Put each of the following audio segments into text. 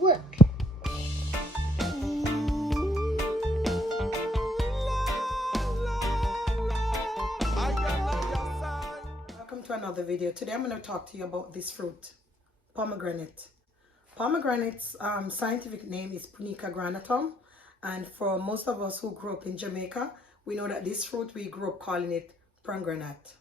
Look. Welcome to another video. Today I'm going to talk to you about this fruit, pomegranate. Pomegranate's scientific name is Punica granatum, and for most of us who grew up in Jamaica, we know that this fruit we grew up calling it pomegranate.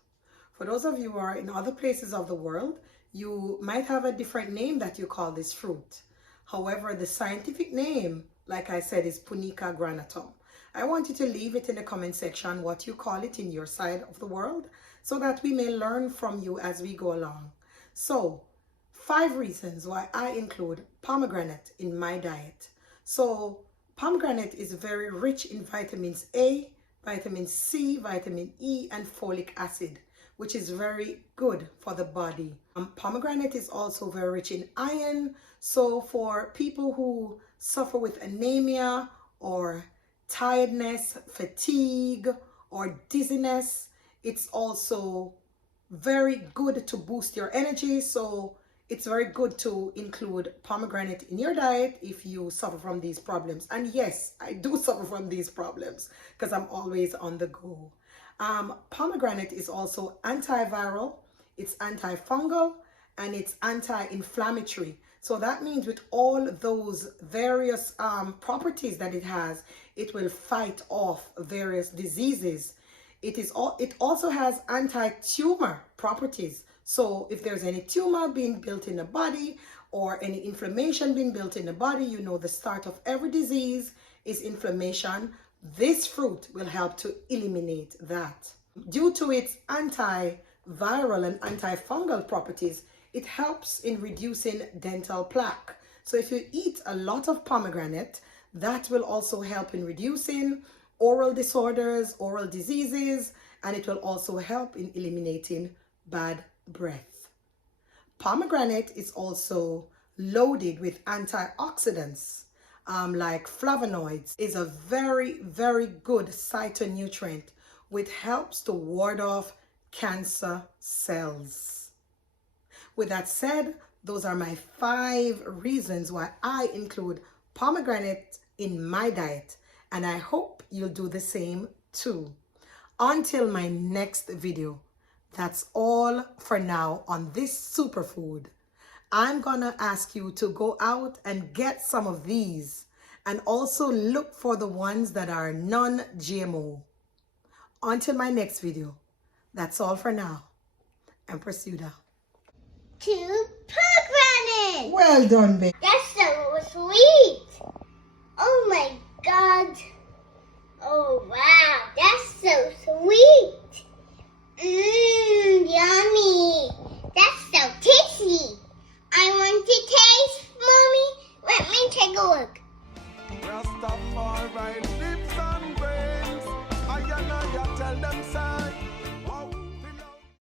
For those of you who are in other places of the world, you might have a different name that you call this fruit. However, the scientific name, like I said, is Punica granatum. I want you to leave it in the comment section what you call it in your side of the world, so that we may learn from you as we go along. So, 5 reasons why I include pomegranate in my diet. So, pomegranate is very rich in vitamins A, vitamin C, vitamin E, and folic acid, which is very good for the body. Pomegranate is also very rich in iron. So for people who suffer with anemia or tiredness, fatigue, or dizziness, it's also very good to boost your energy. So it's very good to include pomegranate in your diet if you suffer from these problems. And yes, I do suffer from these problems because I'm always on the go. Pomegranate is also antiviral, it's antifungal, and it's anti-inflammatory. So that means with all those various properties that it has, it will fight off various diseases. It also has anti-tumor properties. So if there's any tumor being built in the body or any inflammation being built in the body, you know the start of every disease is inflammation. This fruit will help to eliminate that. Due to its antiviral and antifungal properties, it helps in reducing dental plaque. So if you eat a lot of pomegranate, that will also help in reducing oral disorders, oral diseases, and it will also help in eliminating bad breath. Pomegranate is also loaded with antioxidants. Like flavonoids, is a very, very good phytonutrient which helps to ward off cancer cells. With that said, those are my 5 reasons why I include pomegranate in my diet, and I hope you'll do the same too. Until my next video, that's all for now on this superfood. I'm gonna ask you to go out and get some of these and also look for the ones that are non-GMO. Until my next video, that's all for now. Empress Yuda. 2 pomegranates. Well done, babe. That's so sweet. Oh my God. Oh wow, that's so sweet. Yummy. That's so tasty. I want to taste, Mommy. Let me take a look. Rastafari lips and brains. I tell them, son.